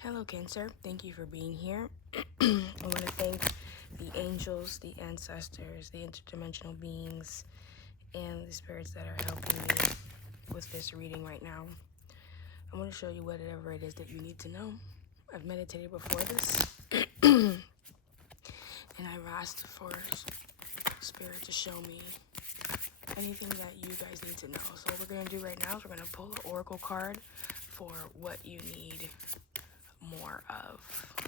Hello, Cancer. Thank you for being here. I want to thank the angels, the ancestors, the interdimensional beings, and the spirits that are helping me with this reading right now. I want to show you whatever it is that you need to know. I've meditated before this, and I've asked for Spirit to show me anything that you guys need to know. So what we're going to do right now is we're going to pull an oracle card for what you need more of.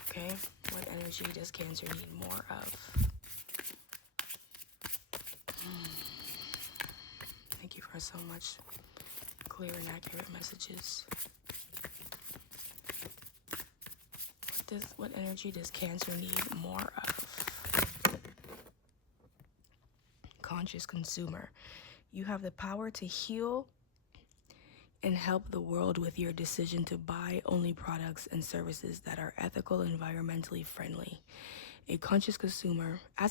Okay, what energy does Cancer need more of? Thank you for so much clear and accurate messages. What energy does Cancer need more of? Conscious consumer. You have the power to heal and help the world with your decision to buy only products and services that are ethical and environmentally friendly. As a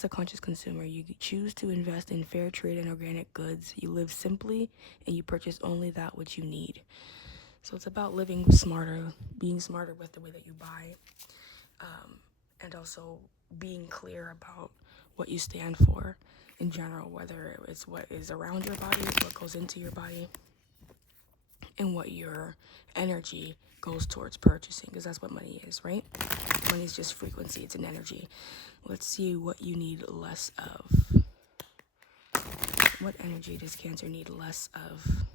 conscious consumer, you choose to invest in fair trade and organic goods. You live simply and you purchase only that which you need. So it's about living smarter, being smarter with the way that you buy, and also being clear about what you stand for in general, whether it's what is around your body, what goes into your body, and what your energy goes towards purchasing, because that's what money is, right? Money is just frequency, it's an energy. Let's see what you need less of. What energy does Cancer need less of?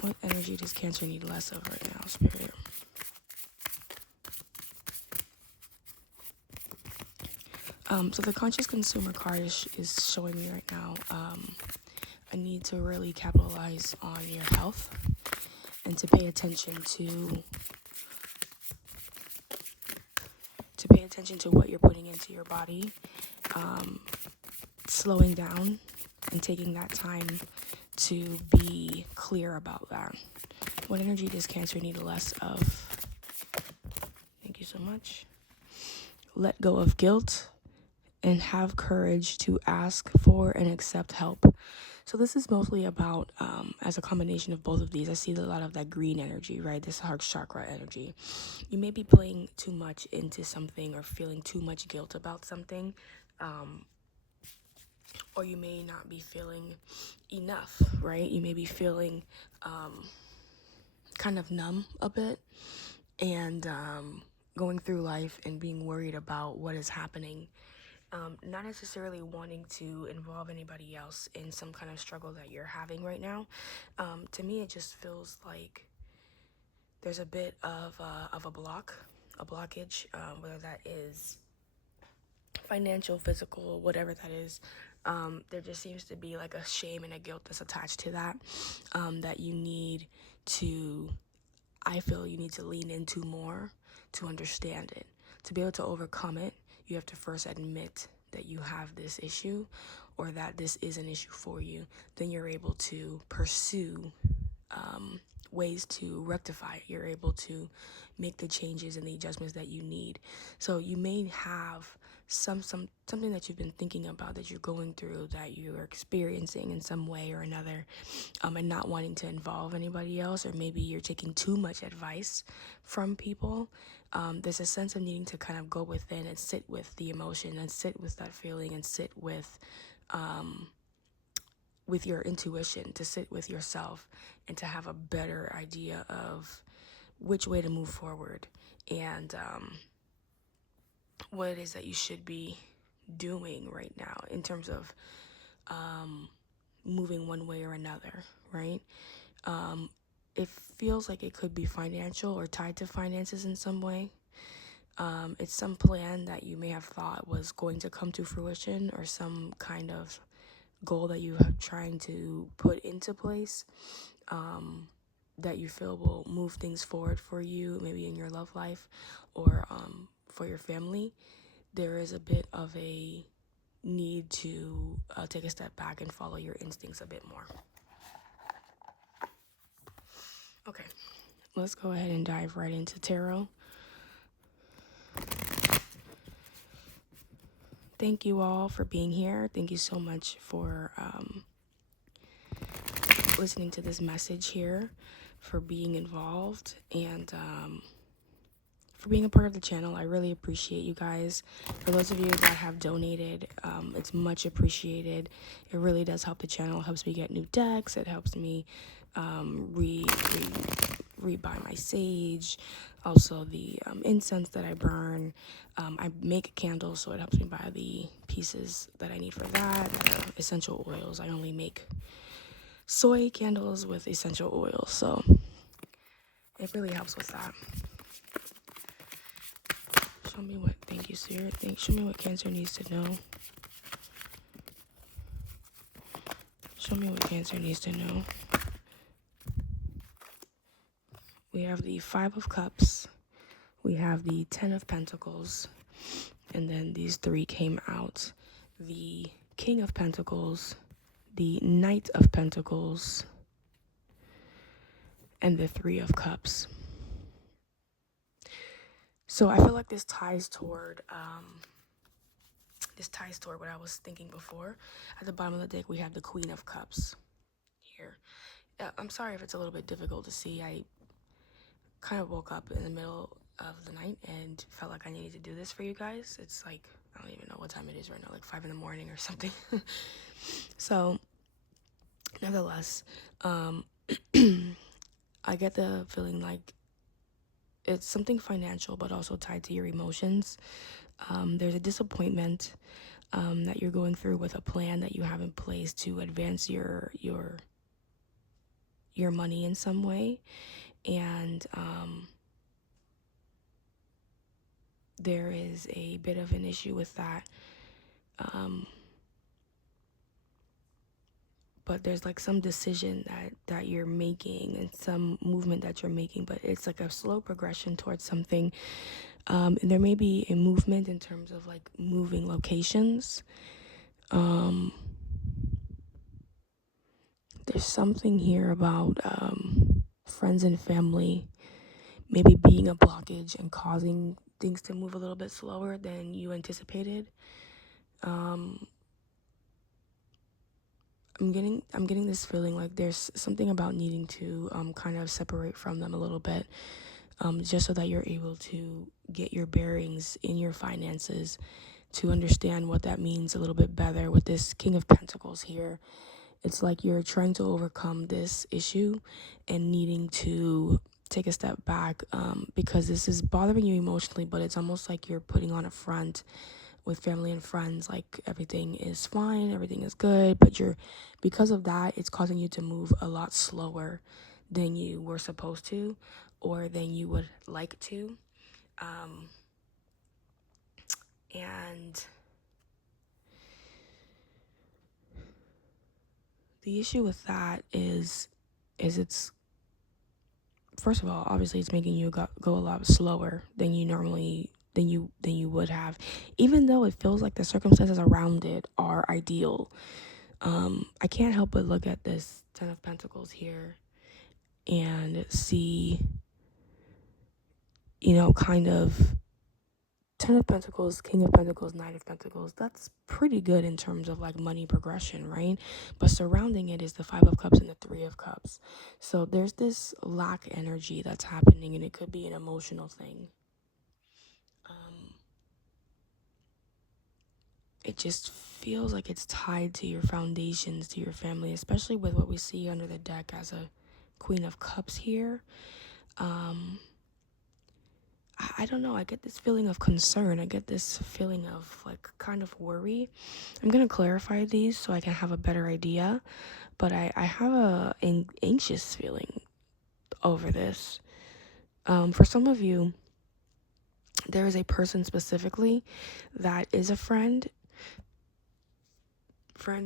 What energy does Cancer need less of right now, Spirit? So the conscious consumer card is showing me right now a need to really capitalize on your health and to pay attention to what you're putting into your body, slowing down and taking that time to be clear about that. What energy does Cancer need less of? Thank you so much. Let go of guilt and have courage to ask for and accept help. So this is mostly about, as a combination of both of these, I see a lot of that green energy, right? This heart chakra energy. You may be playing too much into something or feeling too much guilt about something, or you may not be feeling enough, right? You may be feeling kind of numb a bit and going through life and being worried about what is happening. Not necessarily wanting to involve anybody else in some kind of struggle that you're having right now. To me, it just feels like there's a bit of a blockage, whether that is financial, physical, whatever that is. There just seems to be like a shame and a guilt that's attached to that, that you need to, I feel you need to lean into more to understand it. To be able to overcome it, you have to first admit that you have this issue or that this is an issue for you. Then you're able to pursue ways to rectify it. You're able to make the changes and the adjustments that you need. So you may have something that you've been thinking about, that you're going through, that you are experiencing in some way or another, and not wanting to involve anybody else, or maybe you're taking too much advice from people. There's a sense of needing to kind of go within and sit with the emotion and sit with that feeling and sit with your intuition, to sit with yourself and to have a better idea of which way to move forward and what it is that you should be doing right now in terms of moving one way or another, right? It feels like it could be financial or tied to finances in some way. It's some plan that you may have thought was going to come to fruition, or some kind of goal that you have trying to put into place, that you feel will move things forward for you, maybe in your love life or for your family. There is a bit of a need to take a step back and follow your instincts a bit more. Okay, let's go ahead and dive right into tarot. Thank you all for being here. Thank you so much for listening to this message here, for being involved, and for being a part of the channel. I really appreciate you guys. For those of you that have donated, it's much appreciated. It really does help the channel. It helps me get new decks. It helps me re-buy my sage. Also the incense that I burn. I make candles, so it helps me buy the pieces that I need for that. Essential oils. I only make soy candles with essential oils, so it really helps with that. Show me what, thank you, sir. Show me what Cancer needs to know. Show me what Cancer needs to know. We have the 5 of Cups. We have the 10 of Pentacles. And then these 3 came out. The King of Pentacles, the Knight of Pentacles, and the 3 of Cups. So I feel like this ties toward what I was thinking before. At the bottom of the deck, we have the Queen of Cups here. I'm sorry if it's a little bit difficult to see. I kind of woke up in the middle of the night and felt like I needed to do this for you guys. It's like, I don't even know what time it is right now, like 5 in the morning or something. So, nevertheless, I get the feeling like it's something financial, but also tied to your emotions. There's a disappointment that you're going through with a plan that you have in place to advance your money in some way, and there is a bit of an issue with that. But there's like some decision that you're making and some movement that you're making, but it's like a slow progression towards something. And there may be a movement in terms of like moving locations. There's something here about friends and family maybe being a blockage and causing things to move a little bit slower than you anticipated. I'm getting this feeling like there's something about needing to kind of separate from them a little bit, just so that you're able to get your bearings in your finances, to understand what that means a little bit better. With this King of Pentacles here, it's like you're trying to overcome this issue and needing to take a step back, because this is bothering you emotionally, but it's almost like you're putting on a front with family and friends, like everything is fine, everything is good, but because of that, it's causing you to move a lot slower than you were supposed to, or than you would like to. And the issue with that is it's, first of all, obviously it's making you go a lot slower than you normally than you would have, even though it feels like the circumstances around it are ideal. I can't help but look at this 10 of Pentacles here and see, kind of 10 of Pentacles, King of Pentacles, Knight of Pentacles. That's pretty good in terms of like money progression, right? But surrounding it is the 5 of Cups and the 3 of Cups. So there's this lack energy that's happening, and it could be an emotional thing. It just feels like it's tied to your foundations, to your family, especially with what we see under the deck as a Queen of Cups here. I don't know, I get this feeling of concern. I get this feeling of like kind of worry. I'm going to clarify these so I can have a better idea, but I have an anxious feeling over this. For some of you, there is a person specifically that is a friend,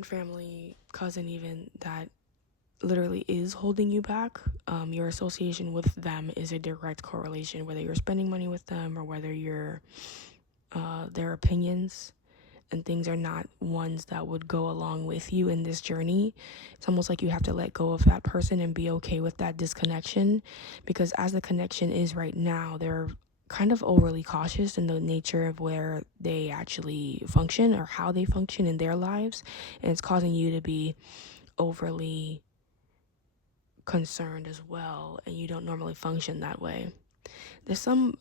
family, cousin even, that literally is holding you back. Your association with them is a direct correlation, whether you're spending money with them or whether you're their opinions and things are not ones that would go along with you in this journey. It's almost like you have to let go of that person and be okay with that disconnection, because as the connection is right now, they're kind of overly cautious in the nature of where they actually function or how they function in their lives, and it's causing you to be overly concerned as well, and you don't normally function that way. There's some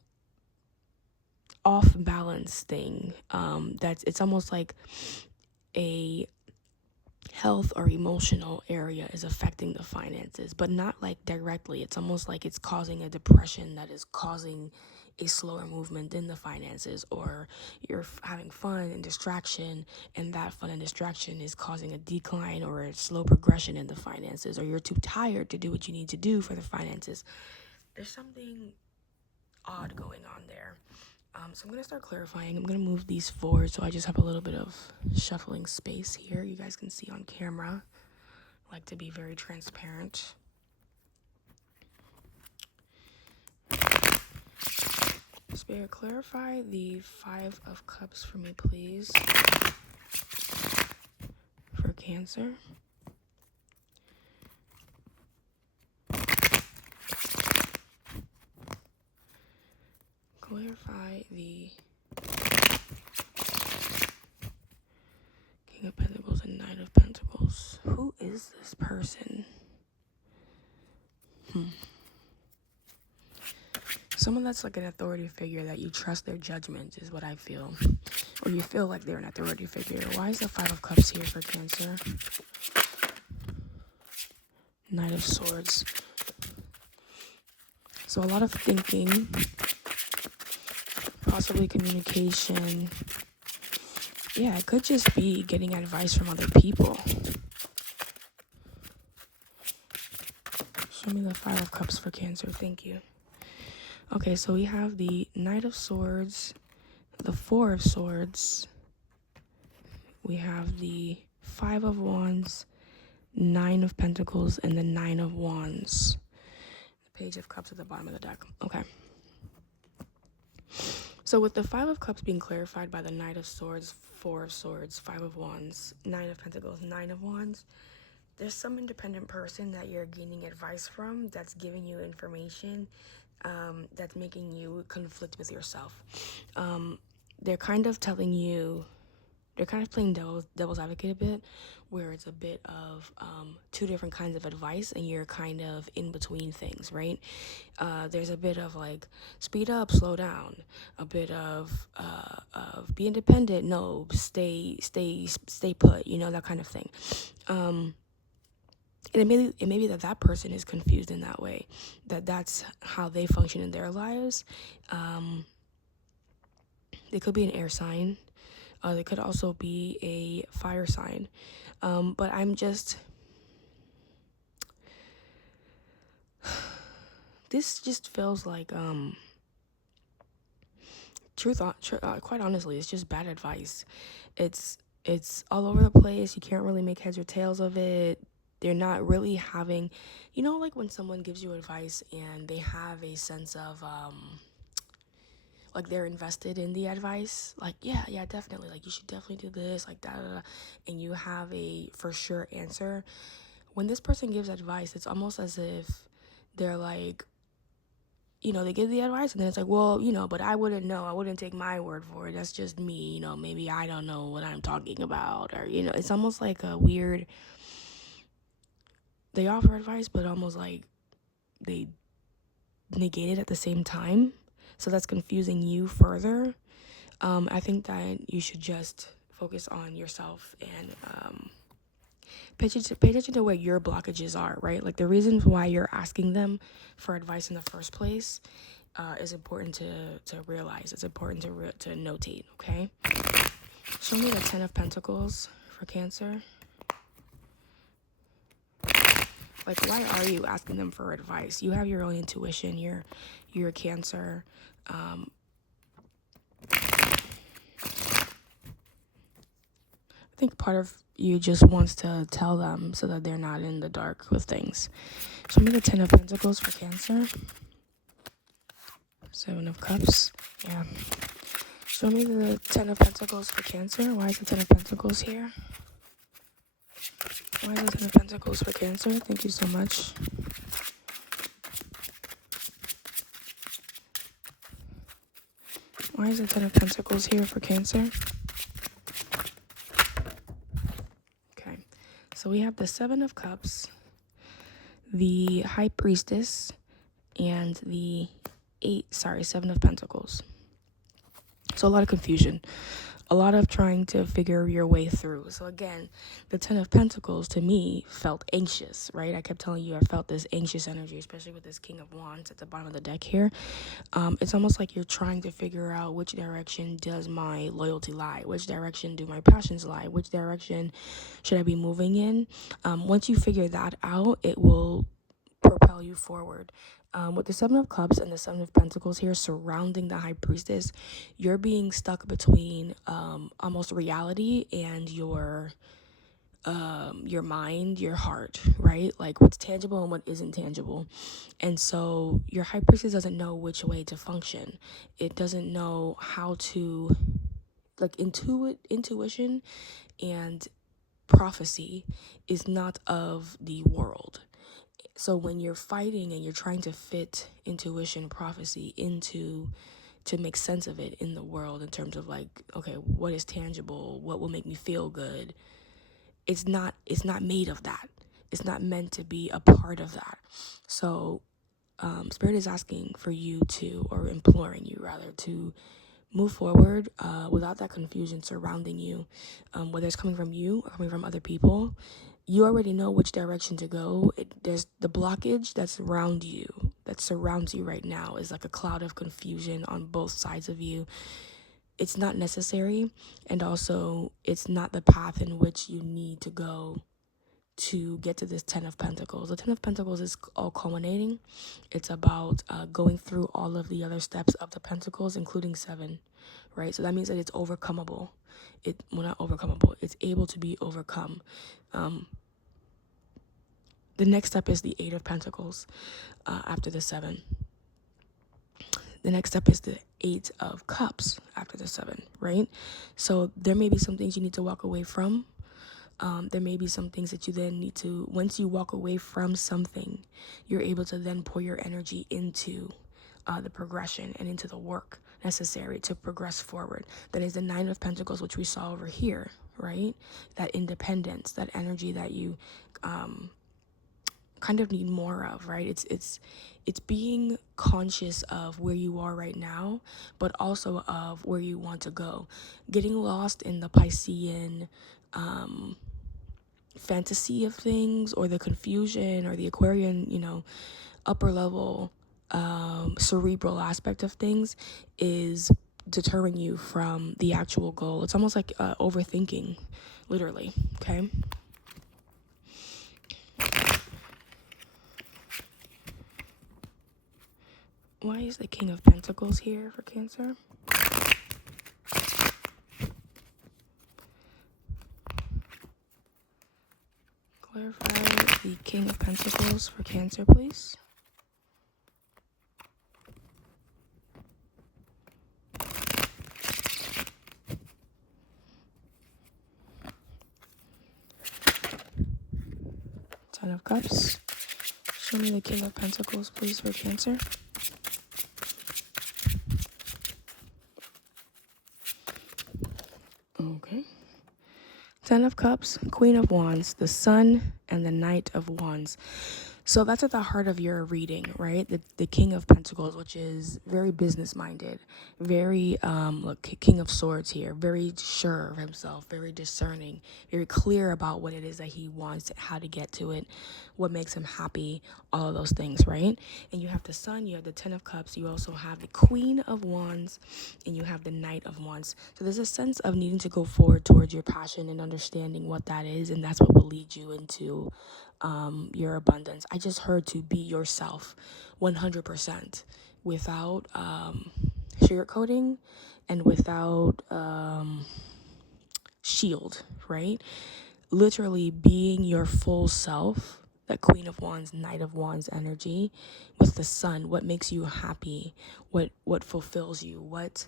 off balance thing it's almost like a health or emotional area is affecting the finances, but not like directly. It's almost like it's causing a depression that is causing a slower movement in the finances, or you're having fun and distraction, and that fun and distraction is causing a decline or a slow progression in the finances, or you're too tired to do what you need to do for the finances. There's something odd going on there. So I'm going to start clarifying. I'm going to move these forward so I just have a little bit of shuffling space here. You guys can see on camera. I like to be very transparent. Spirit, clarify the 5 of Cups for me, please. For Cancer. Clarify the King of Pentacles and Knight of Pentacles. Who is this person? Someone that's like an authority figure that you trust their judgment is what I feel. Or you feel like they're an authority figure. Why is the 5 of Cups here for Cancer? Knight of Swords. So a lot of thinking, possibly communication. Yeah, it could just be getting advice from other people. Show me the 5 of Cups for Cancer. Thank you. Okay, so we have the Knight of Swords, the 4 of Swords. We have the 5 of Wands, 9 of Pentacles, and the 9 of Wands. The Page of Cups at the bottom of the deck. Okay. So with the 5 of Cups being clarified by the Knight of Swords, 4 of Swords, 5 of Wands, 9 of Pentacles, 9 of Wands, there's some independent person that you're gaining advice from that's giving you information that's making you conflict with yourself. They're kind of telling you, they're kind of playing devil's advocate a bit, where it's a bit of 2 different kinds of advice and you're kind of in between things, right? There's a bit of like speed up, slow down, a bit of be independent, no, stay put, you know, that kind of thing. And it may be that person is confused in that way, that's how they function in their lives. They could be an air sign. They could also be a fire sign. But I'm just... this just feels like... quite honestly, it's just bad advice. It's all over the place. You can't really make heads or tails of it. They're not really having, you know, like when someone gives you advice and they have a sense of, like they're invested in the advice, like, yeah, definitely, like you should definitely do this, like that, and you have a for sure answer. When this person gives advice, it's almost as if they're like, you know, they give the advice and then it's like, well, you know, but I wouldn't know. I wouldn't take my word for it. That's just me. You know, maybe I don't know what I'm talking about. Or, you know, it's almost like a weird... they offer advice, but almost like they negate it at the same time. So that's confusing you further. I think that you should just focus on yourself and pay attention to where your blockages are, right? Like the reasons why you're asking them for advice in the first place is important to realize. It's important to notate, okay? Show me the 10 of Pentacles for Cancer. Like, why are you asking them for advice? You have your own intuition. You're a Cancer. I think part of you just wants to tell them so that they're not in the dark with things. Show me the 10 of Pentacles for Cancer. 7 of Cups. Yeah. Show me the 10 of Pentacles for Cancer. Why is the 10 of Pentacles here? Why is the 10 of Pentacles for Cancer? Thank you so much. Why is the 10 of Pentacles here for Cancer? Okay, so we have the 7 of Cups, the High Priestess, and the Seven of Pentacles. So a lot of confusion, a lot of trying to figure your way through. So again, the Ten of Pentacles to me felt anxious, right? I kept telling you I felt this anxious energy, especially with this King of Wands at the bottom of the deck here. It's almost like you're trying to figure out which direction does my loyalty lie? Which direction do my passions lie? Which direction should I be moving in? Once you figure that out, it will propel you forward. With the Seven of Cups and the Seven of Pentacles here surrounding the High Priestess, you're being stuck between almost reality and your mind, your heart, right? Like what's tangible and what isn't tangible. And so your High Priestess doesn't know which way to function. It doesn't know how to, like, intuition and prophecy is not of the world. So when you're fighting and you're trying to fit intuition, prophecy into, to make sense of it in the world in terms of like, okay, what is tangible? What will make me feel good? It's not made of that. It's not meant to be a part of that. So Spirit is asking for you to, or imploring you rather, to move forward without that confusion surrounding you, whether it's coming from you or coming from other people. You already know which direction to go. There's the blockage that's around you, that surrounds you right now, is like a cloud of confusion on both sides of you. It's not necessary, and also it's not the path in which you need to go to get to this Ten of Pentacles. The Ten of Pentacles is all culminating. It's about going through all of the other steps of the Pentacles, including 7, right? So that means that it's overcomable. Not overcomable. It's able to be overcome. The next step is the 8 of Pentacles after the 7. The next step is the 8 of Cups after the 7, right? So there may be some things you need to walk away from. There may be some things that you then need to, once you walk away from something, you're able to then pour your energy into the progression and into the work necessary to progress forward. That is the 9 of Pentacles, which we saw over here, right? That independence, that energy that you kind of need more of, right? It's being conscious of where you are right now, but also of where you want to go. Getting lost in the Piscean fantasy of things, or the confusion, or the Aquarian, upper level cerebral aspect of things is deterring you from the actual goal. It's almost like overthinking, literally, okay? Why is the King of Pentacles here for Cancer? Clarify the King of Pentacles for Cancer, please. Ten of Cups. Show me the King of Pentacles, please, for Cancer. Okay. Ten of Cups, Queen of Wands, the Sun, and the Knight of Wands. So that's at the heart of your reading, right? The King of Pentacles, which is very business-minded, very, King of Swords here, very sure of himself, very discerning, very clear about what it is that he wants, how to get to it, what makes him happy, all of those things, right? And you have the Sun, you have the Ten of Cups, you also have the Queen of Wands, and you have the Knight of Wands. So there's a sense of needing to go forward towards your passion and understanding what that is, and that's what will lead you into your abundance. I just heard to be yourself 100% without sugarcoating and without shield, right? Literally being your full self, that Queen of Wands, Knight of Wands energy with the Sun. What makes you happy? What fulfills you? What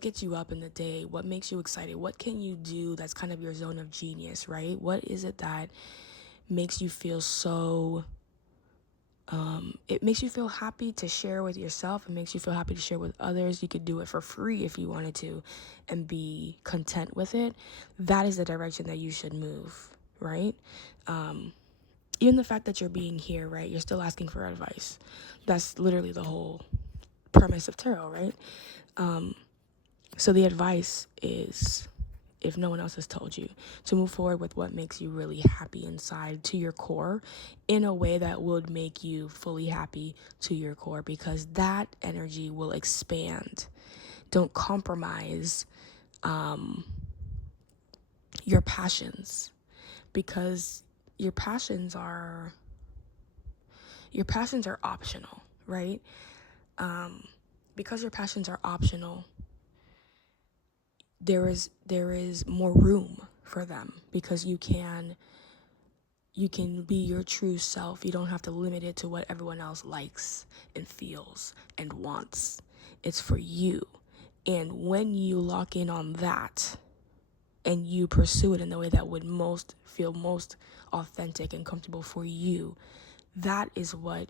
gets you up in the day? What makes you excited? What can you do that's kind of your zone of genius, right? What is it that makes you feel so, it makes you feel happy to share with yourself. It makes you feel happy to share with others. You could do it for free if you wanted to and be content with it. That is the direction that you should move, right? even the fact that you're being here, right? You're still asking for advice. That's literally the whole premise of tarot, right? So the advice is, if no one else has told you, to move forward with what makes you really happy inside to your core in a way that would make you fully happy to your core, because that energy will expand. Don't compromise your passions, because your passions are optional, right? Because your passions are optional, there is more room for them, because you can be your true self. You don't have to limit it to what everyone else likes and feels and wants. It's for you. And when you lock in on that and you pursue it in the way that would feel most authentic and comfortable for you, that is what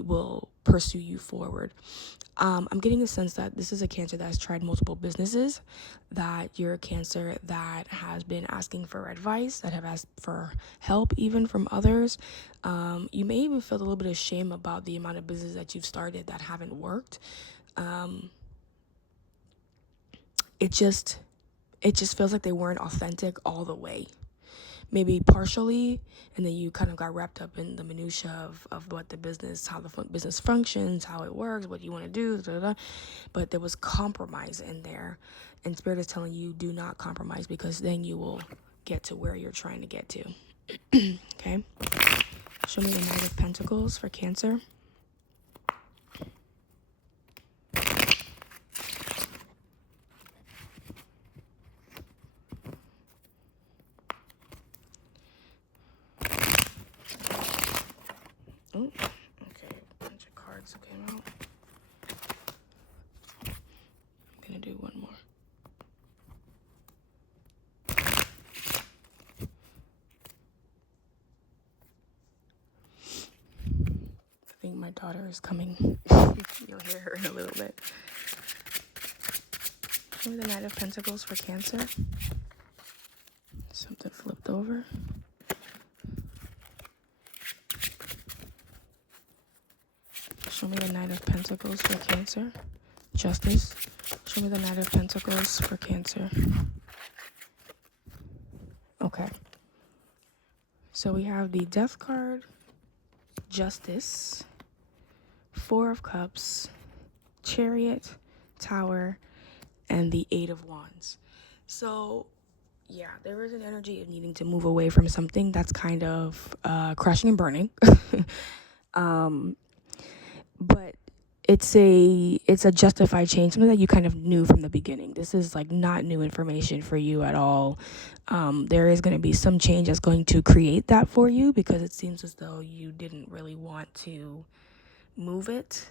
will pursue you forward. I'm getting a sense that this is a Cancer that has tried multiple businesses, that you're a Cancer that has been asking for advice, that have asked for help even from others. You may even feel a little bit of shame about the amount of business that you've started that haven't worked. It just feels like they weren't authentic all the way. Maybe partially, and then you kind of got wrapped up in the minutia of what the business, how the business functions, how it works, what you want to do, blah, blah, blah. But there was compromise in there, and Spirit is telling you, do not compromise, because then you will get to where you're trying to get to. Okay, show me the Knight of Pentacles for Cancer. Oh, okay, a bunch of cards came out. I'm gonna do one more. I think my daughter is coming. You'll hear her in a little bit. Show me the Knight of Pentacles for Cancer. Something flipped over. Show me the Knight of Pentacles for Cancer. Justice. Show me the Knight of Pentacles for Cancer. Okay. So we have the Death card, Justice, Four of Cups, Chariot, Tower, and the Eight of Wands. So, yeah, there is an energy of needing to move away from something that's kind of crashing and burning. But it's a justified change, something that you kind of knew from the beginning. This is like not new information for you at all. There is going to be some change that's going to create that for you, because it seems as though you didn't really want to move it.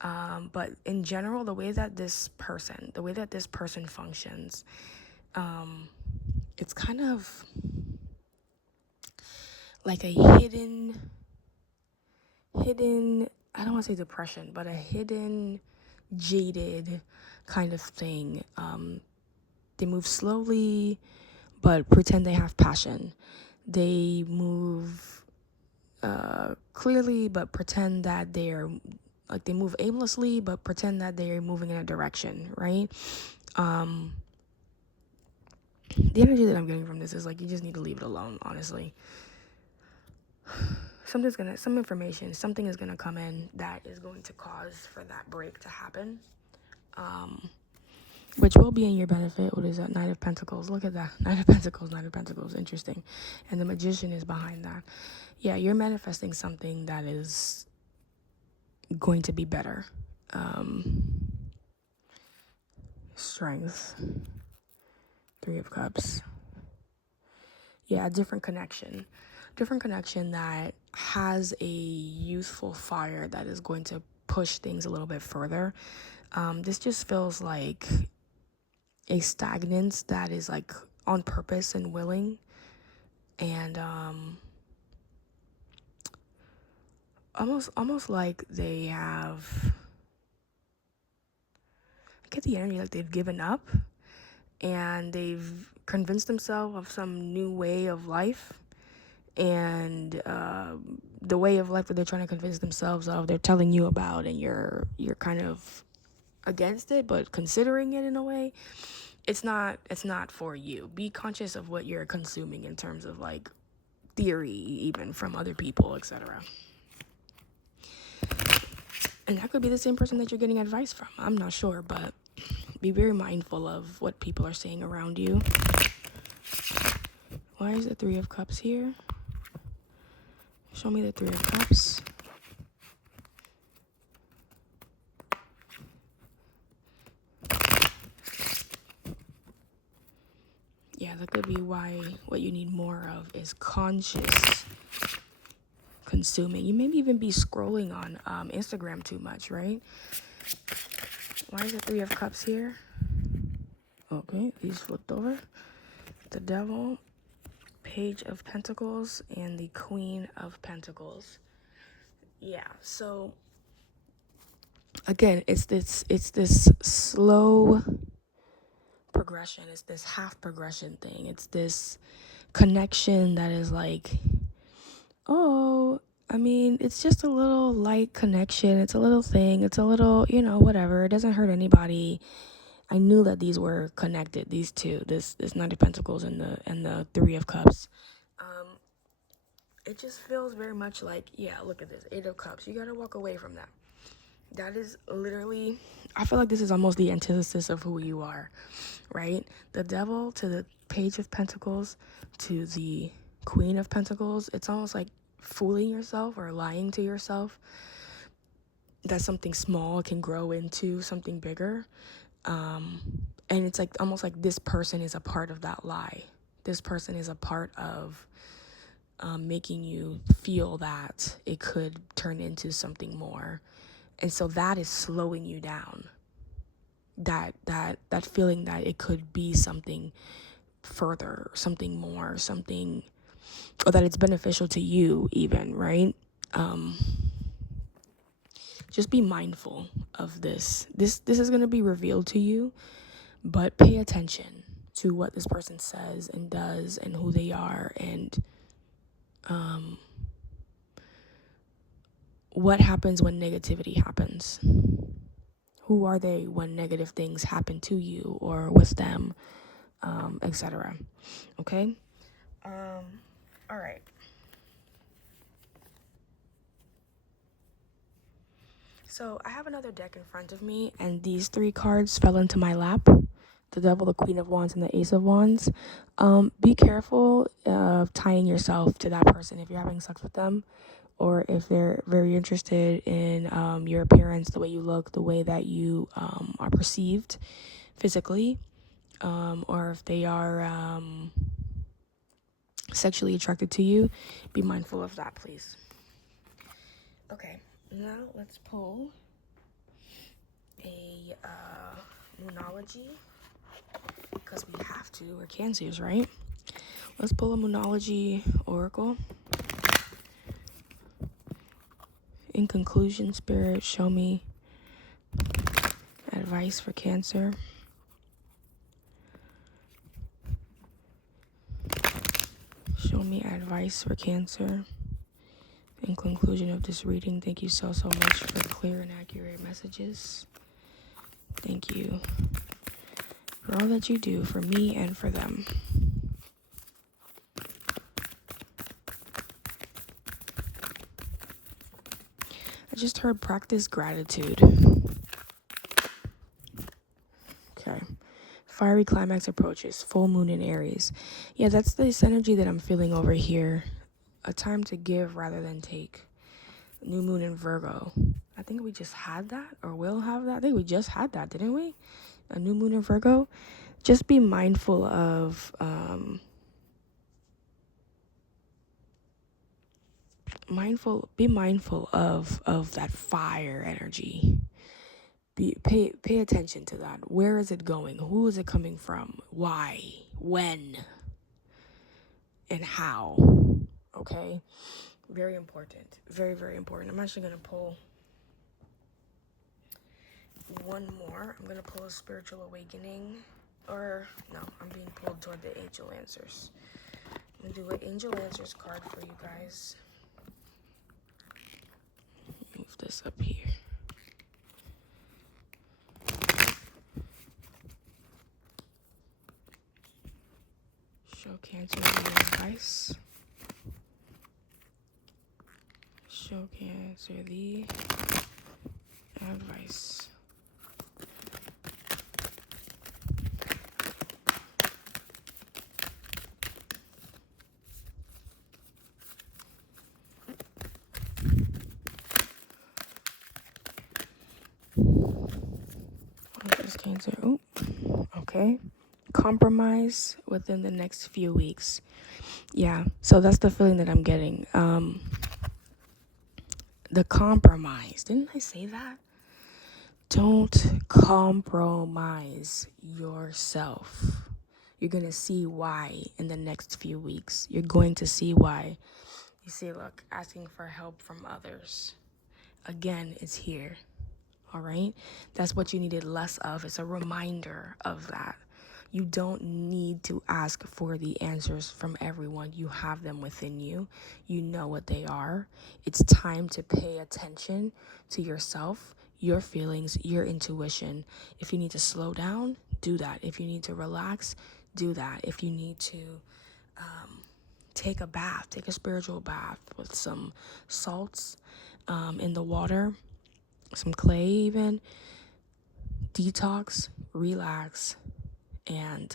But in general, the way that this person functions, it's kind of like a hidden, I don't want to say depression, but a hidden, jaded kind of thing. They move slowly, but pretend they have passion. They move clearly, but pretend that they're like, they move aimlessly, but pretend that they're moving in a direction, right? The energy that I'm getting from this is like, you just need to leave it alone, honestly. Some information, something is gonna come in that is going to cause for that break to happen, which will be in your benefit. What is that? Knight of Pentacles. Look at that. Knight of Pentacles. Interesting. And the Magician is behind that. Yeah, you're manifesting something that is going to be better. Strength. Three of Cups. Yeah, different connection that has a youthful fire that is going to push things a little bit further. This just feels like a stagnance that is like on purpose and willing, and almost like they have, I get the energy like they've given up and they've convinced themselves of some new way of life, and the way of life that they're trying to convince themselves of, they're telling you about, and you're kind of against it, but considering it in a way, it's not for you. Be conscious of what you're consuming in terms of like theory, even from other people, etc. And that could be the same person that you're getting advice from. I'm not sure, but be very mindful of what people are saying around you. Why is the Three of Cups here? Show me the Three of Cups. Yeah, that could be why what you need more of is conscious consuming. You maybe even be scrolling on Instagram too much, right? Why is the Three of Cups here? Okay, these flipped over. The Devil, Page of Pentacles, and the Queen of Pentacles. Yeah, so again, it's this slow progression. It's this half progression thing. It's this connection that is like, oh, I mean, it's just a little light connection. It's a little thing. It's a little, whatever. It doesn't hurt anybody. I knew that these were connected. These two, this Knight of Pentacles and the Three of Cups. It just feels very much like, yeah, look at this, Eight of Cups. You gotta walk away from that. That is literally, I feel like this is almost the antithesis of who you are, right? The Devil to the Page of Pentacles to the Queen of Pentacles. It's almost like fooling yourself or lying to yourself that something small can grow into something bigger. And it's like almost like this person is a part of that lie. This person is a part of making you feel that it could turn into something more. And so that is slowing you down. That feeling that it could be something further, something more, something, or that it's beneficial to you even, right? Just be mindful of this. This is going to be revealed to you, but pay attention to what this person says and does and who they are, and what happens when negativity happens. Who are they when negative things happen to you or with them, etc. Okay? All right. So I have another deck in front of me, and these three cards fell into my lap. The Devil, the Queen of Wands, and the Ace of Wands. Be careful of tying yourself to that person if you're having sex with them, or if they're very interested in your appearance, the way you look, the way that you are perceived physically, or if they are sexually attracted to you. Be mindful of that, please. Okay, now let's pull a Moonology, because we have to. We're Cancers, right? Let's pull a Moonology Oracle. In conclusion, Spirit, show me advice for Cancer. Show me advice for Cancer. In conclusion of this reading, thank you so much for clear and accurate messages. Thank you for all that you do for me and for them. I just heard practice gratitude. Okay. Fiery climax approaches. Full moon in Aries. Yeah, that's this energy that I'm feeling over here. A time to give rather than take. New moon in Virgo. I think we just had that, or will have that. I think we just had that, didn't we? A new moon in Virgo. Just be mindful of be mindful of that fire energy. Pay attention to that. Where is it going? Who is it coming from? Why? When? And how? Okay? Very important. Very, very important. I'm actually going to pull one more. I'm going to pull a Spiritual Awakening. Or, no, I'm being pulled toward the Angel Answers. I'm going to do an Angel Answers card for you guys. this up here. Show Cancer the advice. Show Cancer the advice. Cancer. Oh, okay. Compromise within the next few weeks. Yeah, so that's the feeling that I'm getting. The compromise. Didn't I say that? Don't compromise yourself. You're going to see why in the next few weeks. You're going to see why. You see, look, asking for help from others. Again, it's here. All right? That's what you needed less of. It's a reminder of that. You don't need to ask for the answers from everyone. You have them within you. You know what they are. It's time to pay attention to yourself, your feelings, your intuition. If you need to slow down, do that. If you need to relax, do that. If you need to take a bath, take a spiritual bath with some salts in the water, some clay even, detox, relax, and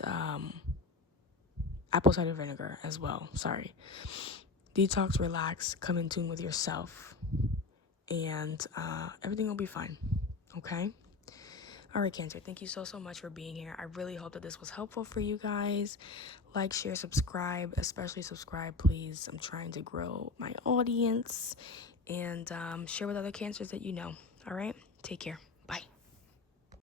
apple cider vinegar as well. Sorry. Detox, relax, come in tune with yourself, and everything will be fine. Okay? All right, Cancer, thank you so much for being here. I really hope that this was helpful for you guys. Like, share, subscribe, especially subscribe, please. I'm trying to grow my audience, and share with other Cancers that you know. All right? Take care.